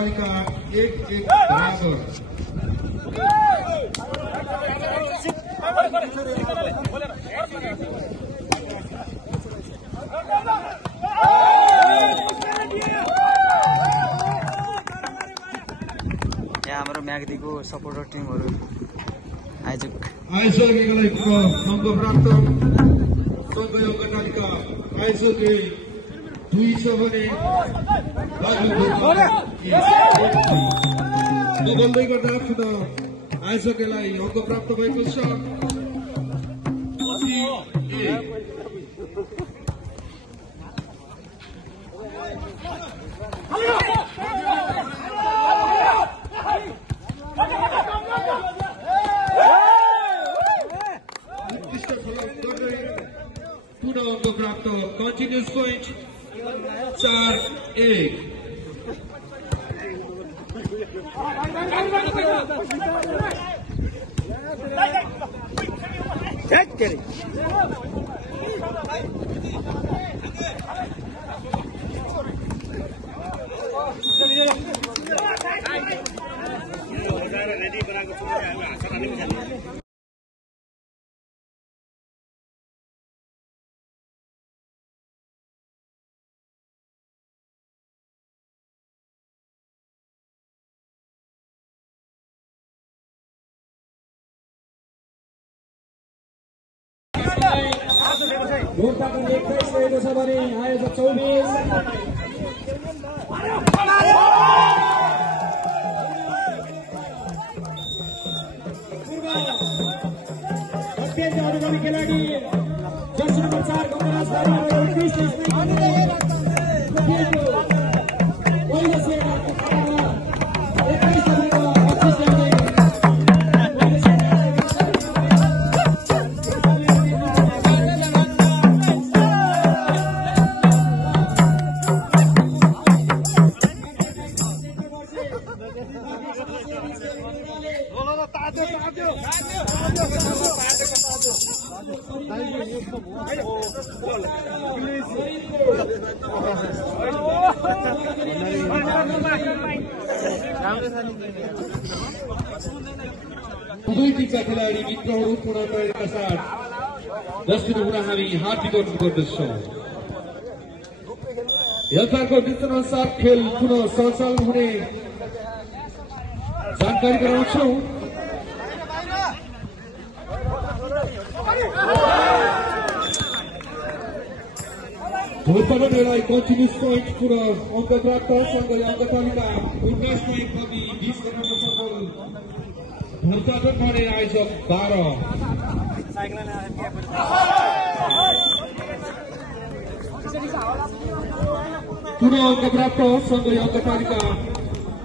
अङ्कतालिका 1-1 बराबर। यहाँ हाम्रो म्याग्दीको सपोर्टर टिमहरू आइसकेको अङ्क प्राप्त सबै अङ्कतालिका आइसके 2 छ भने बदल्दै गर्दा पुनः आइसकेलाई अङ्क प्राप्त भएको छ। पुनः अङ्क प्राप्त कन्टिन्युस पोइन्ट 4-1। ढोलपाटन 21 रहेको छ भने आयोजक 24। अत्यन्त अनुभवी खेलाडी जर्सी नम्बर 4 गङ्गराज बारीबाट उत्कृष्ट दुई टिमका खेलाडी मित्रहरू पूर्ण प्रयोगका साथ दर्शकहरू हुन हामी हार्दिक अनुरोध गर्दछौँ। हेल्थारको निर्देशनअनुसार खेल पुनः सञ्चालन हुने जानकारी गराउँछौँ। ढोलपाटनलाई कन्टिन्युस पोइन्ट पुनः अङ्क प्राप्त सँगै अङ्कतालिका 19 पोइन्ट कवि 20 गराउन सफल ढोलपाटन भने आयोजक 12। पुनः अङ्क प्राप्त सँगै अङ्कतालिका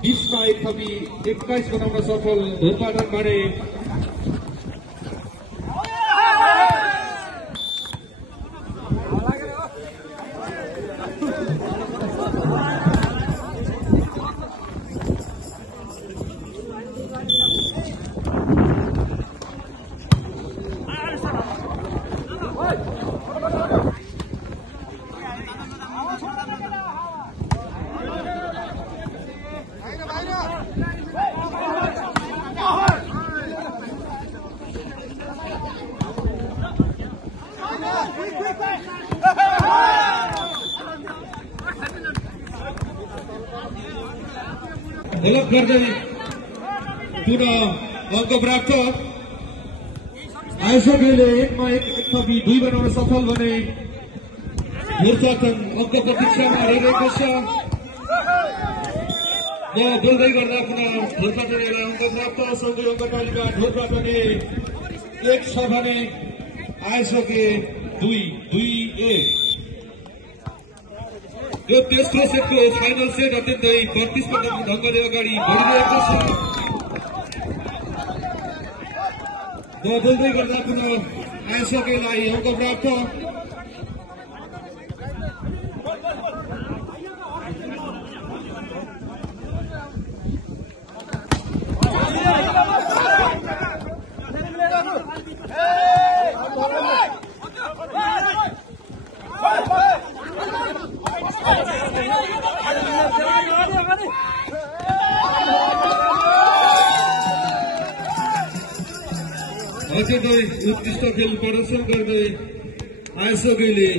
20 पोइन्ट कवि 21 बनाउन सफल ढोलपाटन भने हेलप गर्दै पुनः अङ्क प्राप्त आइसकेले 1-1 कवि 2 बनाउन सफल भने ढोलपाटन अङ्क प्रतीक्षामा रहिरहेको छ। बोल्दै गर्दा पुनः ढोलपाटनलाई अङ्क प्राप्त सँगै अङ्कतालिका ढोलपाटन 1 छ भने आइसके 2-1। यो तेस्रो सेटको फाइनल सेट अत्यन्तै प्रतिस्पर्धात्मक ढङ्गले अगाडि बढिरहेको छ। बोल्दै गर्दा पुनः आइसकेलाई अङ्क प्राप्त अझै उत्कृष्ट खेल प्रदर्शन गर्दै आइसकेले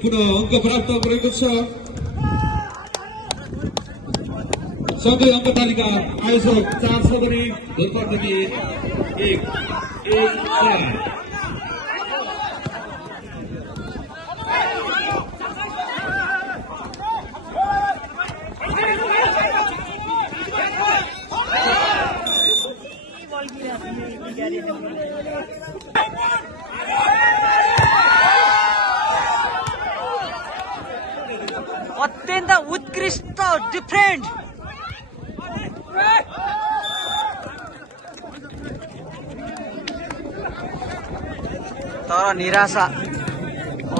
पुनः अङ्क प्राप्त गरेको छ। सँगै अङ्क तालिका आयोजक 4 छ भने ढोरपाटनले 1-4। अत्यन्त उत्कृष्ट डिफरेन्ट तर निराशा।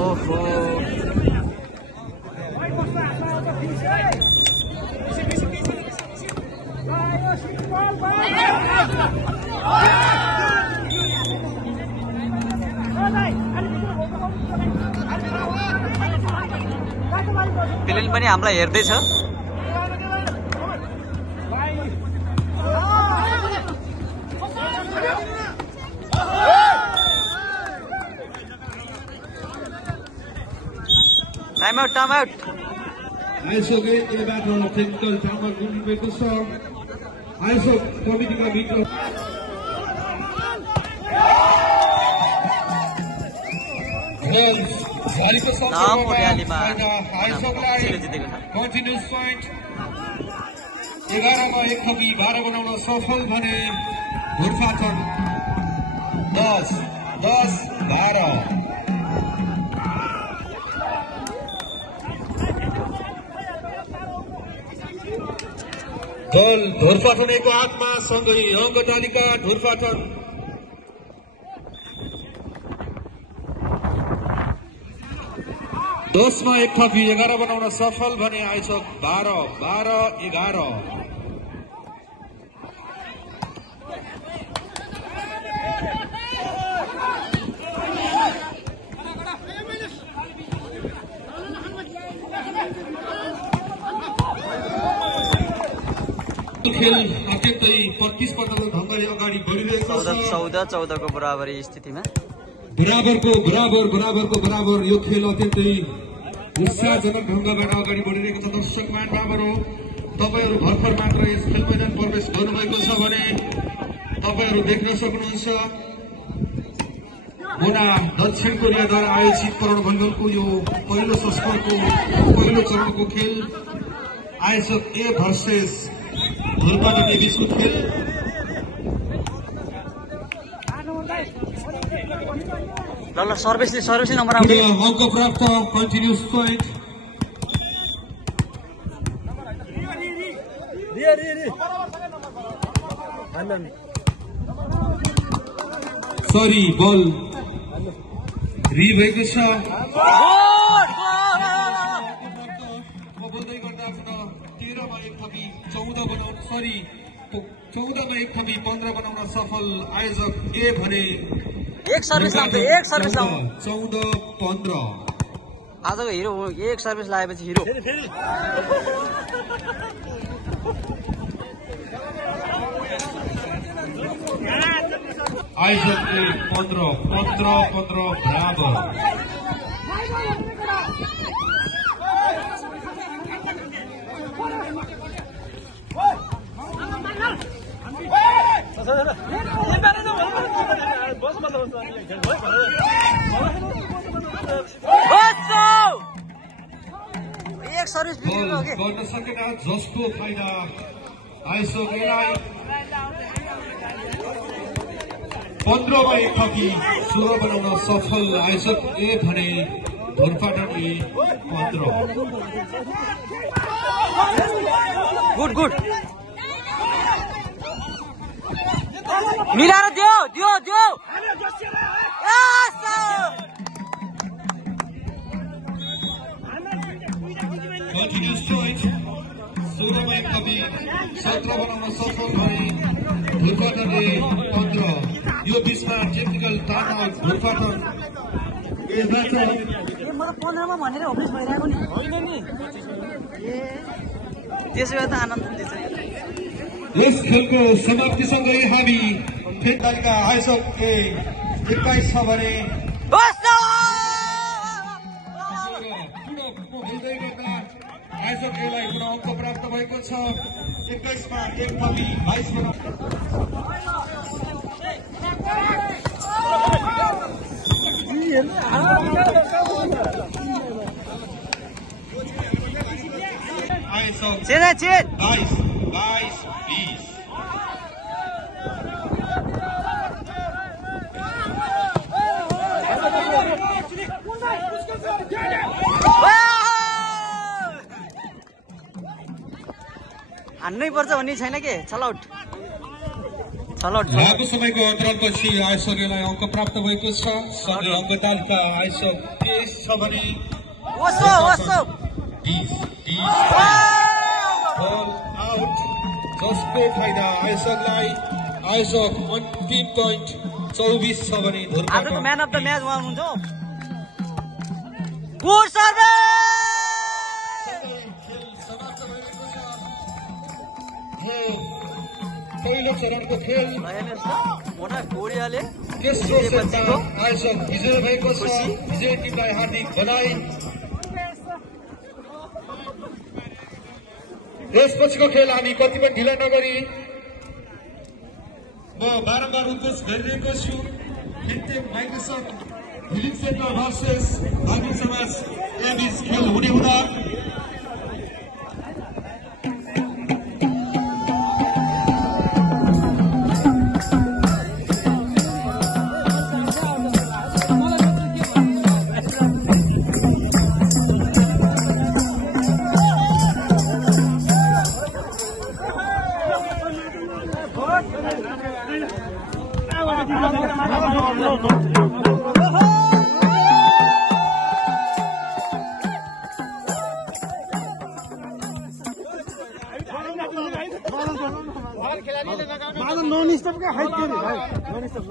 ओहो प्लेन पनि हामीलाई हेर्दैछ। टाइम आउट आइसके यहाँबाट टेक्निकल टाइमआउट दिनुभएको छ। आयोजक कमिटीका भित्र कन्टिन्युस पोइन्ट 11 मा 1 थपी 12 बनाउन सफल भने ढोरपाटन 10-12। दल ढोरपाटनको हातमा सँगै अङ्क तालिका ढोरपाटन 10 मा 1 थपी 11 बनाउन सफल भने आइसक 12-11। खेल अत्यन्तै प्रतिस्पर्धात्मक ढङ्गले अगाडि बढिरहेको छ। 14 को बराबरी स्थितिमा बराबर यो खेल अत्यन्तै उत्साहजनक ढङ्गबाट अगाडि बढिरहेको छ। दर्शक महानुभावहरू, तपाईहरू भर्खर मात्र यस खेल मैदान प्रवेश गर्नुभएको छ भने तपाईहरू देख्न सक्नुहुन्छ मुना दक्षिण कोरियाद्वारा आयोजित करोड भलिबलको यो पहिलो संस्करणको पहिलो चरणको खेल आयोजक ए भर्सेस ढोरपाटन बीचको खेल। ल सर्भिस नम्बर आउँछ। अङ्क प्राप्त कन्टिन्युस पोइन्ट। सरी बल रि भएको छ। बोल्दै गर्दा पुनः 13 मा 1 थपी 14 बनाउन 14 मा 1 थपी 15 बनाउन सफल आयोजक ए भने एक सर्भिस लाउँछ 14-15। आजको हिरो एक सर्भिस लगाएपछि हिरो। आयोजक 15 बराबर। एक सर्भिस गर्न सकेन जसको फाइदा आयोजक एलाई 15 मा 1 थपी 16 बनाउन सफल आयोजक ए भने ढोरपाटन 15। गुड मिलाएर दियो कन्टिन्युस पोइन्ट 16 मा 1 थपी 17 बनाउन सफल भए ढोरपाटनले 15। यो बीचमा टेक्निकल टाइमआउट ढोरपाटन यसबाट म त 15 मा भनेर अभ्यास भइरहेको नि होइन नि। त्यसो भए त आनन्द दिन्छ। यस खेलको समाप्तिसँगै हामी खेल तालिका आयोजक ए 21 छ भने आयोजकहरूलाई पुनः अङ्क प्राप्त भएको छ। 21 मा 1 थपी 22 मा आयोजक 22 20 हान्नै पर्छ भन्ने छैन के छलौट लामो समयको अन्तरालपछि आयोजकहरूलाई अङ्क प्राप्त भएको छ। सँगै अङ्क तालिका आयोजक 23 छ भने 20 बल आउट जसको फाइदा आयोजकलाई। आयोजक अन्तिम पोइन्ट 24 छ भने आजको म्यान अफ द म्याच उहाँ हुनुहुन्छ। गुड सर्भिस पहिलो चरणको खेल कोरियाले तेस्रो सेटमा आयोजक विजय भएको छ। विजय टिमलाई हार्दिक बधाई। यसपछिको खेल हामी कति पनि ढिला नगरी म बारम्बार उद्घोष गरिरहेको छु। Fintech Microsoft Philip centre versus भागी समाज एबिस खेल हुने हुँदा नॉन स्टॉप का हाइट क्यों नहीं भाई नॉन स्टॉप